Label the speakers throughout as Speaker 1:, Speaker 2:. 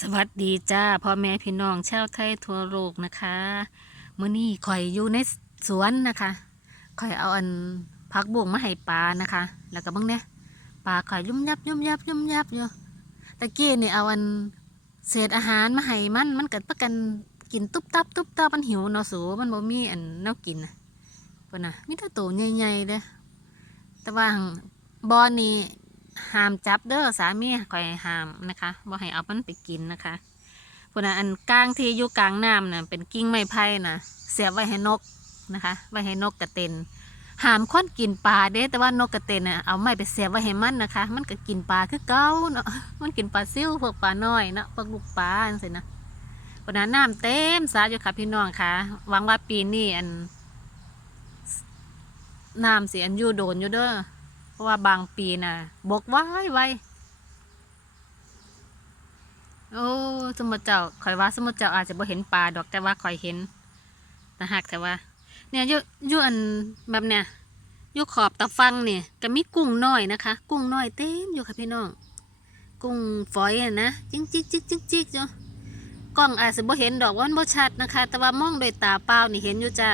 Speaker 1: สวัสดีจ้าพ่อแม่พี่น้องชาวไทยทั่วโลกนะคะมื้อนี้ข่อยอยู่ในสวนนะคะข่อยเอาอันผักบุ้งมาให้ปลานะคะ แล้วก็เบิ่งเนี่ยปลาข่อยยุ่มยับยุ่มยับยุ่มยับอยู่ตะกี้นี่เอาอันเศษอาหารมาให้มันมันเกิดประกันกินตุ๊บตับตุ๊บตับมันหิวเนาะสูมันบ่มีอันแนวกินนะพุ่นน่ะมีแต่โตวใหญ่ๆเด้อแต่ว่าบ่อนี้ ห้ามจับเด้อสามีคอยห้ามนะคะบ่ให้เอามันไปกินนะคะพวกนั้นอันกลางที่อยู่กลางน้ำน่ะเป็นกิ่งไม้ไผ่น่ะเสียบไว้ให้นกนะคะไว้ให้นกกระเต็นห้ามค้นกินปลาเด้แต่ว่านกกระเตนน่ะเอาไม้ไปเสียบไว้ให้มันนะคะ มันก็กินปลาคือเก่าเนาะมันกินปลาซิ่วพวกปลาน้อยเนาะพวกลูกปลาจังซี่นะพวกนั้นน้ำเต็มสาอยู่ค่ะพี่น้องค่ะหวังว่าปีนี้อันน้ำสิอันอยู่โดนอยู่เด้อ เพราะว่าบางปีน่ะบกไว้ไว้โอ้สมมติเจ้าข่อยว่าสมมติเจ้าอาจจะบ่เห็นปลาดอกแต่ว่าข่อยเห็นแต่หากแต่ว่า เนี่ยยู่ยู่อันแบบเนี่ยยู่ขอบตะฟังเนี่ยก็มีกุ้งน้อยนะคะ กุ้งน้อยเต็มอยู่ค่ะพี่น้อง กุ้งฝอยอะนะจิ๊กจิ๊กจิ๊กจิ๊กจิ๊กอยู่กล้องอาจจะบ่เห็นดอกว่ามันบ่ชัดนะคะ แต่ว่ามองด้วยตาเปล่านี่เห็นอยู่จ้า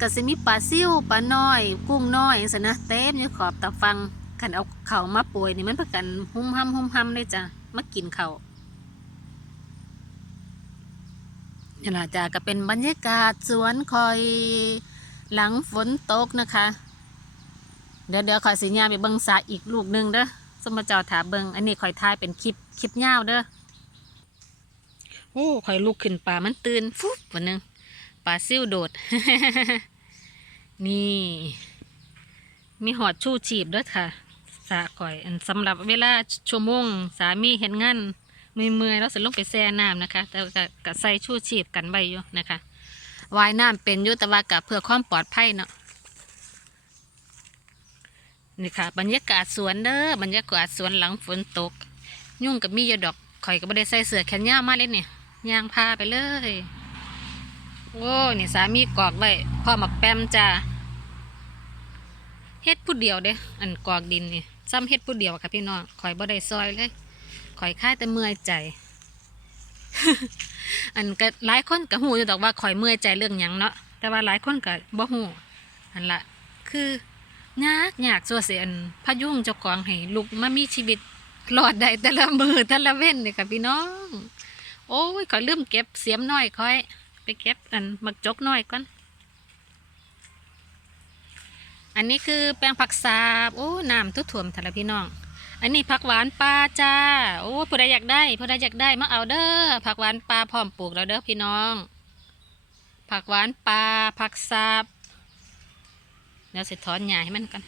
Speaker 1: ก็สิมีปลาซิ่วปลาน้อย กุ้งน้อยจังซี่นะเต็มอยู่ขอบตะฟังคันเอาเข่ามาป่วยนี่มันประกันหุ่มห้ำหุ่มห้ำเลยจ้ะมากินเขานี่ล่ะจ้ะก็เป็นบรรยากาศสวนคอยหลังฝนตกนะคะ เดี๋ยวเดี๋ยวคอยสิญาไปเบิ่งสาอีกลูกหนึ่งเด้อสมมาเจ้าถาเบิงอันนี้คอยทายเป็นคลิปคลิปยาวเด้อโอ้คอยลุกขึ้นป่ามันตื่นฟุบวันหนึง ปลาซิ่วโดด นี่ มีหอดชูชีพด้วยค่ะสาก่อยอันสำหรับเวลาชั่วโมงสามีเห็นงานเมื่อยๆแล้วสิลงไปแช่น้ำนะคะ แต่ก็ใส่ชูชีพกันไว้อยู่นะคะว่ายน้ำเป็นยู่แต่ว่ากับเพื่อความปลอดภัยเนาะนี่ค่ะ บรรยากาศสวนเด้อบรรยากาศสวนหลังฝนตก ยุ่งกับมีอยู่ดอกข่อยก็ไม่ได้ใส่เสื้อแขนยาวมาเลยเนี่ยยางพาไปเลย โอ้นี่สามีกอกไว้พ่อหมักแปมจ้าเฮ็ดผู้เดียวเด้อันกอกดินนี่ซ้ำเฮ็ดผู้เดียวค่ะพี่น้องข่อยบ่ได้ซอยเลยข่อยค่ายแต่เมื่อยใจ อันก็หลายคนก็หูอยู่ดอกว่าข่อยเมื่อยใจเรื่องหยังเนาะแต่ว่าหลายคนก็บ่หูอันละคือยากยากสัวเสียนพยุงเจ้าของให้ลูกมามีชีวิตรอดได้แต่ละมือแต่ละเว้นเนี่ยค่ะพี่น้อง โอ้ยขอยลืมเก็บเสียมน้อยข่อย ไปเก็บอันหมักจกน้อยก่อน อันนี้คือแป้งผักสาบโอ้น้ำทุกถ่วมทะเลพี่น้อง อันนี้ผักหวานปลาจ้า โอ้ผู้ใดอยากได้ผู้ใดอยากได้มาเอาเด้อผักหวานปลาพร้อมปลูกแล้วเด้อพี่น้อง ผักหวานปลาผักสาบเดี๋ยวสิถอนหญ้าให้มันกัน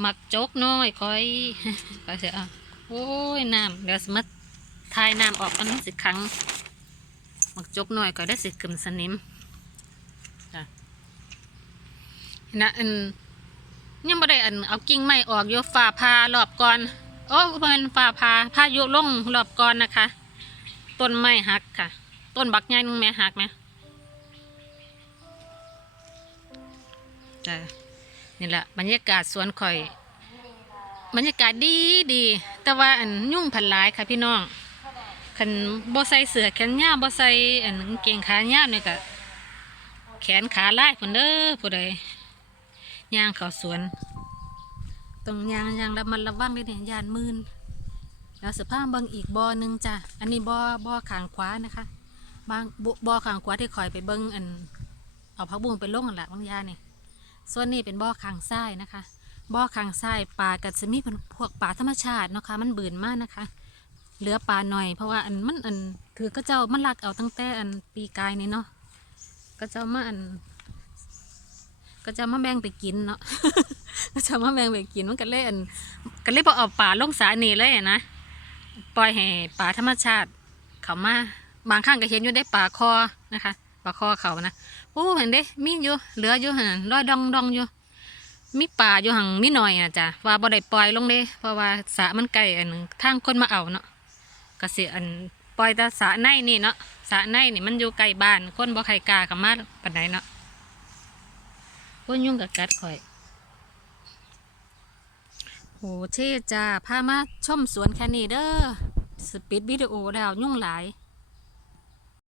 Speaker 1: หมักจกน้อยคอยก็เสียอะโอ้ยน้ำเดี๋ยวสิมาทายน้ำออกกันสิครั้ง จกหน่อยก็ได้สิกึมสนิมจ้ะนะอันยังไม่ได้อันเอากิ่งไม้ออกโยฝ่าพารอบก่อนโอ้เป็นฝ่าพาพายุลงรอบก่อนนะคะ ต้นไม้หักค่ะ ต้นบักใหญ่นึงแม่หักไหมจ้ะนี่แหละบรรยากาศสวนข่อย บรรยากาศดีดี แต่ว่าอันยุ่งพันหลายค่ะพี่น้อง คันบ่ใส่เสื้อแขนยาวบ่ใส่อันกางเกงขายาวเนี่ยก็แขนขาลายพนเด้อผู้ใดย่างเข้าสวนต้องย่างย่างระมัดระวังเลยเนี่ยยานมืนแล้วสภาพบิ่งอีกบ่อหนึงจ้ะอันนี้บ่อบ่อขางขวานะคะ บางบ่บ่อขางขวาที่คอยไปเบิ่งอันเอาผักบุ้งไปลงนั่นละบางยานี่ยส่วนนี้เป็นบ่อขางซ้ายนะคะบ่อขางซ้ายปลากัดสมีพวกปลาธรรมชาตินะคะมันบืนมากนะคะ เหลือปลาหน่อย เพราะว่าอันมันอันถือก็เจ้ามันลักเอาตั้งแต่อันปีกายนี่เนาะก็เจ้ามาอัน ก็เจ้ามาแบ่งไปกินเนาะก็เจ้ามาแบ่งไปกินมันก็เลยอันก็เลยพอเอาปลาลงสานี่เลยนะปล่อยให้ปลาธรรมชาติเขามาบางครั้งก็เห็นอยู่ได้ปลาคอนะคะปลาคอเขานะโอ้เห็นเด้มีอยู่เหลืออยู่หันลอยดองดองอยู่มีปลาอยู่หังมีหน่อยอะจ้ะว่าบ่ได้ปล่อยลงเด้เพราะว่าสะมันไกลอันทางคนมาเอาเนาะ ก็สิอันปล่อยแต่สระในนี่เนาะสระในนี่มันอยู่ไกลบ้านคนบ่ใครกล้าเข้ามาปานใดเนาะคนยุ่งกับกัดข่อยโหเท่จ้าพามาชมสวนแค่นี้เด้อสปิดวิดีโอแล้วยุ่งหลาย